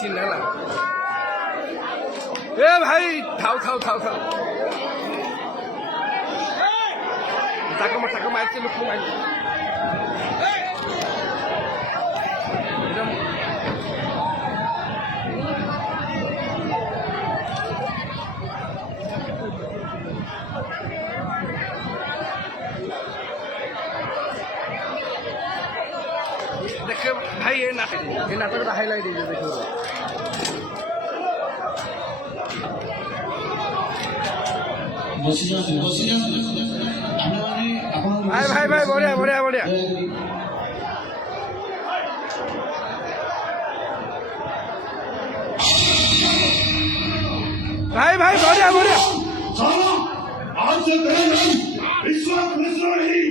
सीन है ना। ए भाई थाओ थाओ थाओ थाओ taka main lu main देखो भाई ये नाटक का हाईलाइट है देखो भाई भाई बढ़िया बढ़िया बढ़िया भाई भाई बढ़िया बढ़िया आज से पहले ईश्वर नहीं